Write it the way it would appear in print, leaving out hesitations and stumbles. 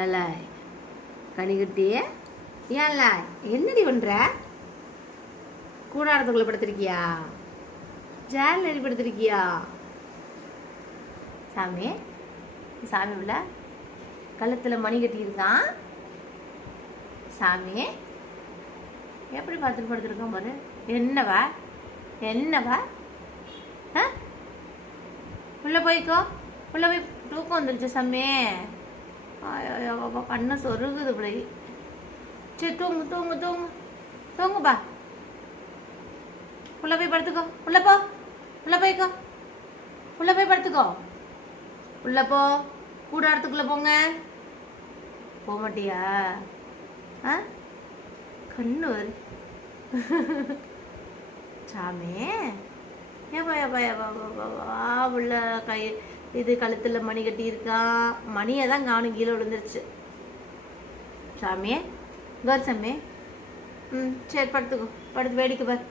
அல்ல கனிக்குட்டிய ஏன்ல என்னடி பண்ற? கூடாரத்துக்குள்ள படுத்திருக்கியா? ஜால் நடி படுத்திருக்கியா? சாமி சாமி உள்ள கழுத்துல மணி கட்டியிருக்கான். சாமி எப்படி பார்த்துட்டு படுத்துருக்கான் பாரு. என்னவா என்னவா? உள்ள போய்க்கோ, உள்ள போய் தூக்கம் வந்துருச்சு சாமி. கண்ணை சொருகுது பிள்ளை. சரி தூங்கு தூங்கு தூங்கு தூங்குப்பா. உள்ள போய் படுத்துக்கோ. உள்ள போ, உள்ள போய்க்கோ, உள்ள போய் படுத்துக்கோ. உள்ள போ, கூடாரத்துக்குள்ள போங்க. போக மாட்டியா? கண்ணு வரு சாமி. ஏப்பா ஏப்பா ஏப்பா உள்ள கை இது கழுத்தில் மணி கட்டி இருக்கான். மணியை தான் காணும், கீழே விழுந்துருச்சு. சாமியே கௌர் சாமி. சரி படுத்துக்கோ, படுத்து வேடிக்கை பார்.